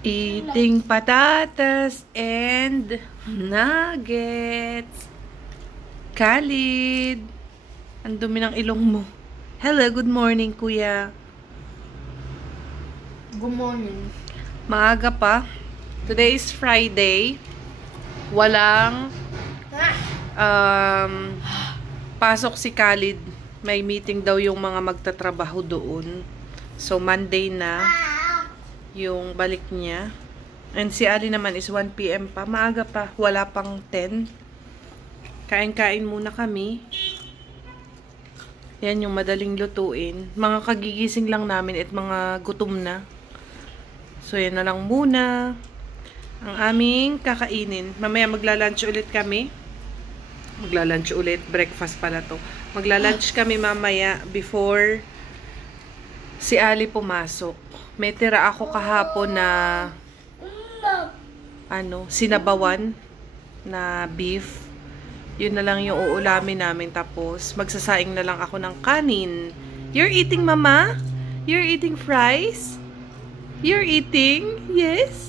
Eating patatas and nuggets. Khalid, ang dumi ng ilong mo. Hello, good morning, kuya. Good morning. Maaga pa. Today is Friday. Walang pasok si Khalid. May meeting daw yung mga magtatrabaho doon. So, Monday na yung balik niya. And si Ali naman is 1 PM pa. Maaga pa. Wala pang 10. Kain-kain muna kami. Yan yung madaling lutuin. Mga kagigising lang namin at mga gutom na. So, yan na lang muna ang aming kakainin. Mamaya magla-lunch ulit kami. Magla-lunch ulit. Breakfast pala to. Magla-lunch kami mamaya before si Ali pumasok. May tira ako kahapon na sinabawan na beef. Yun na lang yung uulamin namin. Tapos, magsasaing na lang ako ng kanin. You're eating, mama? You're eating fries? You're eating? Yes?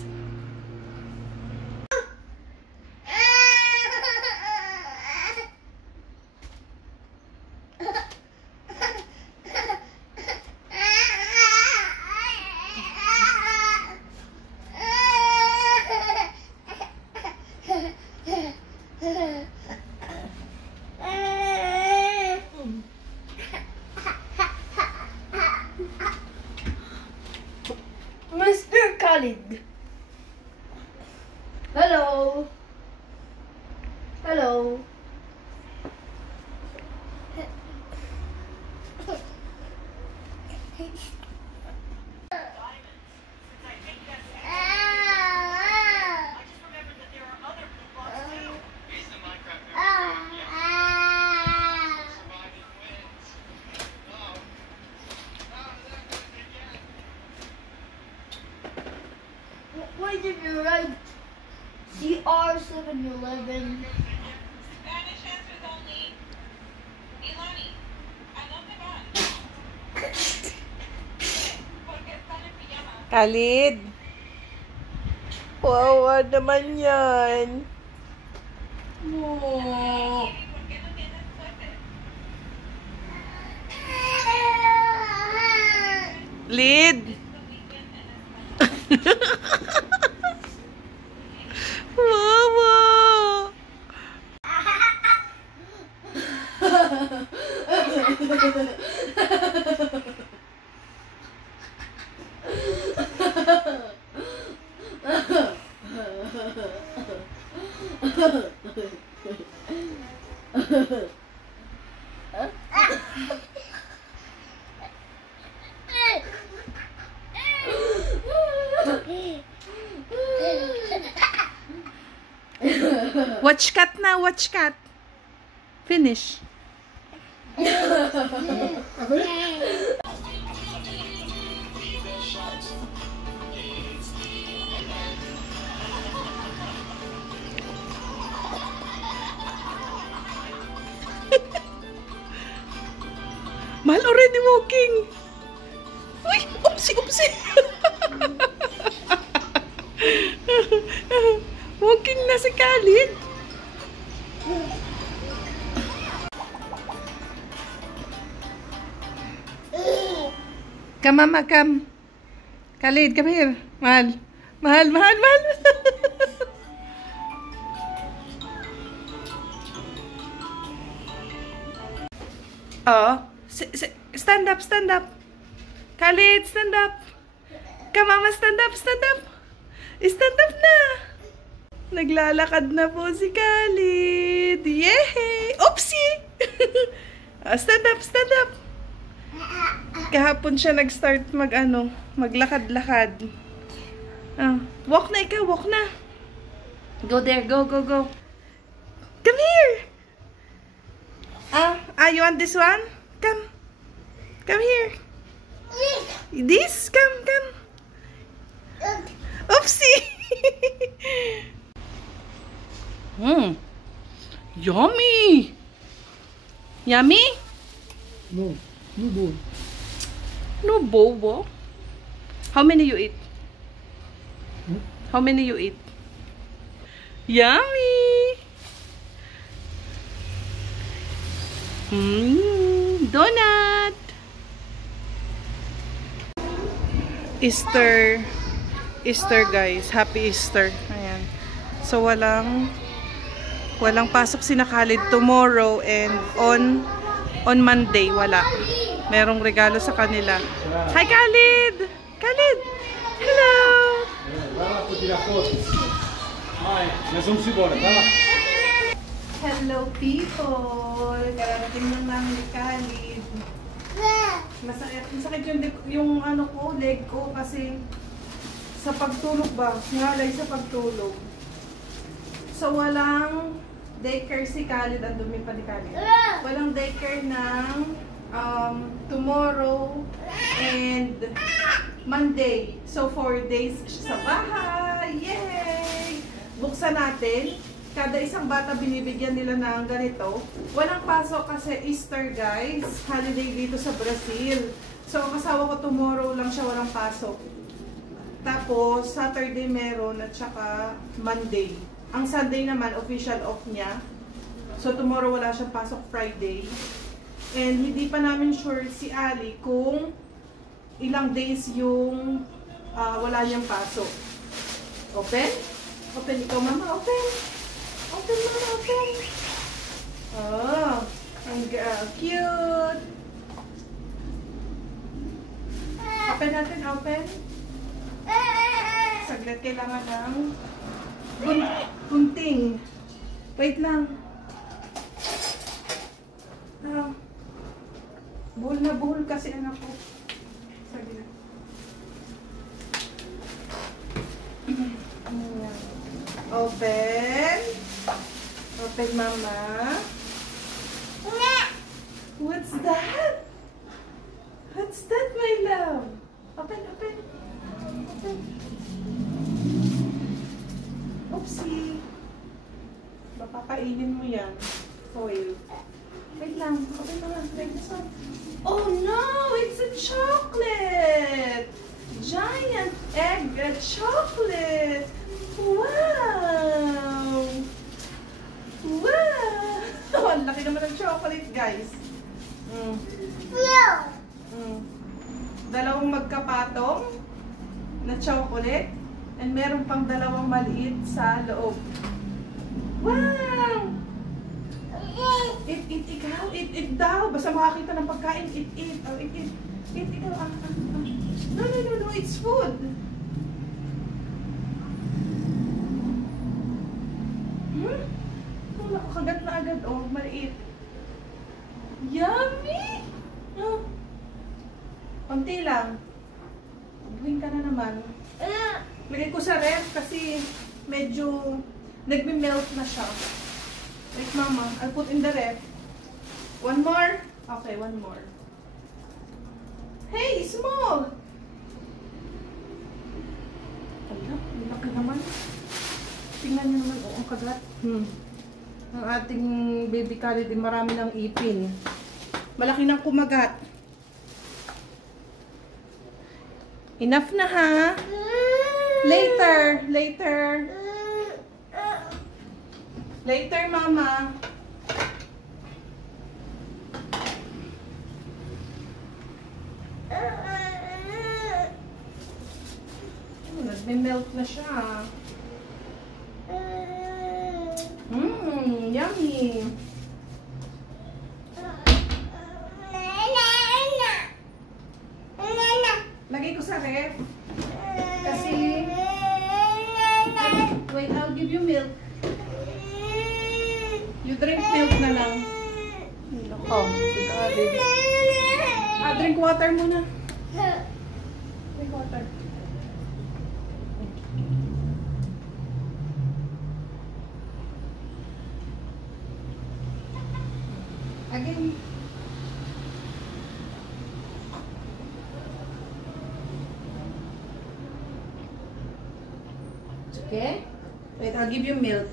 Mr. Khalid. Hello. Hello. Why did you write CR 7-Eleven? Spanish answers only. Ilani, I love the gun. Porque están en pijama. Khalid? Wawa naman yan. Oh. ¿Por qué no tienes suéter? Lid? Mama! Watch cut na, watch cut. Finish. Mahal already walking. Uy, upsi, upsi. Walking na si Khalid. Come, mama, come. Khalid, come here. Mahal. Mahal, mahal, mahal. Oh. Stand up, stand up. Khalid, stand up. Come, mama, stand up, stand up. Stand up na. Naglalakad na po si Khalid. Yay! Oopsie! Stand up, stand up. Kahapon siya nag-start maglakad-lakad. Walk na ikaw, walk na. Go there, go, go, go. Come here. You want this one? Come. Come here. This? Come, come. Oopsie! Yummy! Yummy? No, no bowl. No bowl. How many you eat? How many you eat? Yummy! Donut! Easter guys. Happy Easter. Ayan. So walang pasok si Khalid tomorrow and on Monday wala. Merong regalo sa kanila. Hi Khalid! Khalid! Hello! Hello people! Karating na namin ni Khalid. Masakit yung ano ko, leg ko kasi sa pagtulog ba? Ngalay sa pagtulog. So walang daycare si Khalid. Ang dumi pa ni Khalid. Walang daycare ng tomorrow and Monday. So 4 days siya sa bahay. Yay! Buksan natin. Kada isang bata binibigyan nila ng ganito. Walang pasok kasi Easter guys. Holiday dito sa Brazil. So ang asawa ko tomorrow lang siya walang pasok. Tapos Saturday meron at saka Monday. Ang Sunday naman official off niya. So tomorrow wala siyang pasok Friday. And hindi pa namin sure si Ali kung ilang days yung wala niyang pasok. Open? Open ikaw mama, open. Open mama, open. Oh, ang cute. Open natin, open. Saglit, kailangan ng gunting. Wait lang. Buhol na buhol kasi anak ko. Saglit. Open. Open, mama. What's that? What's that, my love? Open, open. Open. Oopsie. Papapainin mo yan. Foil. Wait lang. Open na lang. Wait this one. Oh no! It's a chocolate! Giant egg chocolate! Wow! Wow! Ang laki naman ng chocolate, guys. Dalawang magkapatong na chocolate and meron pang dalawang maliit sa loob. Wow! Eat ikaw. Eat daw. Basta makakita ng pagkain. Eat. Oh, eat. Eat ikaw. No. It's food. Oh, nakakagat na agad. Oh, maliit. Yummy! Oh. Konti lang. Buhin ka na naman. Lagay ko sa ref kasi medyo nagme-melt na siya. Wait, mama. I'll put in the ref. One more? Okay, one more. Hey, small! Ala, laki naman. Tingnan niyo naman. Oo, ang kagat. Ang ating baby Khalid, marami ng ipin. Malaki ng kumagat. Enough na ha? Later. Later, mama. Nagme-melt na siya. Yummy. Lagay ko sa ref. Kasi wait, I'll give you milk. You drink milk na lang. Nako, drink water muna. Drink water. Again. Okay? Wait, I'll give you milk.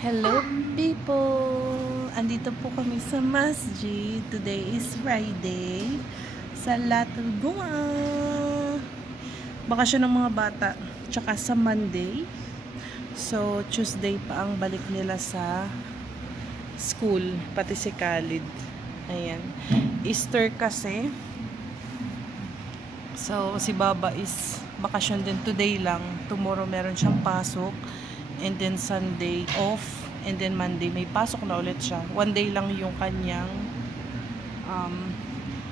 Hello people! Andito po kami sa masjid. Today is Friday. Salatul Jumu'ah. bakasyon ng mga bata. Tsaka sa Monday. So, Tuesday pa ang balik nila sa school, pati si Khalid. Ayan. Easter kasi. So, si Baba is bakasyon din today lang. Tomorrow meron siyang pasok. And then Sunday off. And then Monday may pasok na ulit siya. One day lang yung kanyang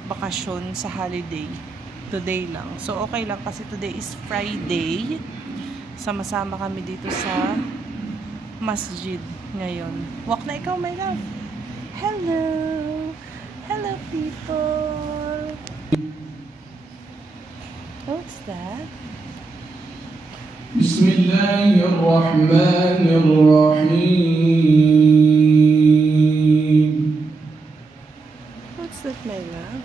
bakasyon sa holiday. Today lang. So, okay lang kasi today is Friday. Sama-sama kami dito sa masjid ngayon. Walk na ikaw, my love. Hello! Hello, people! What's that? Bismillahirrahmanirrahim. What's that, my love?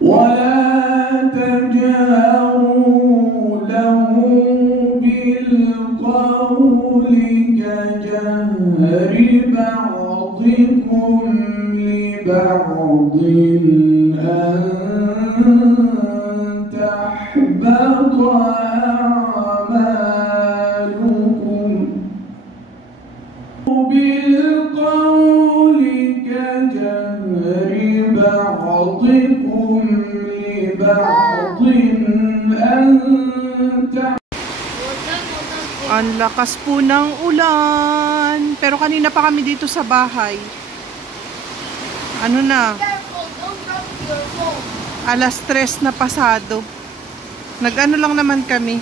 ولا تجهروا له بالقول كجهر بعضكم لبعض أن تحبط أعمالكم بالقول كجهر بعضكم لبعض أن Ang lakas po ng ulan. Pero kanina pa kami dito sa bahay. Ano na? Careful, don't drop your phone. Alas 3 na pasado. Nag-ano lang naman kami.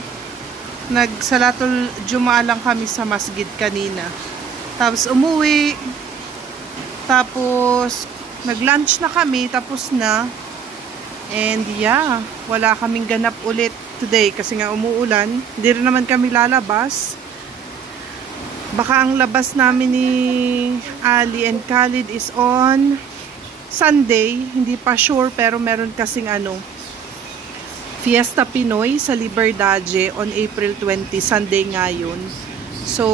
Nagsalatul Jumaa lang kami sa masjid kanina. Tapos umuwi. Tapos nag-lunch na kami. Tapos na. And yeah, wala kaming ganap ulit today kasi nga umuulan. Hindi rin naman kami lalabas. Baka ang labas namin ni Ali and Khalid is on Sunday. Hindi pa sure pero meron kasing Fiesta Pinoy sa Liberdade on April 20. Sunday ngayon. So,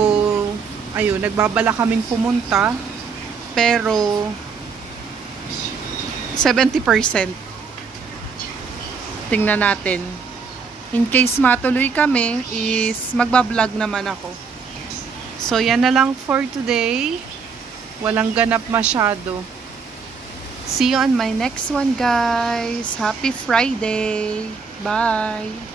ayun, nagbabala kaming pumunta. Pero 70%. Tingnan natin. In case matuloy kami, is magbablog naman ako. So, yan na lang for today. Walang ganap masyado. See you on my next one, guys. Happy Friday. Bye.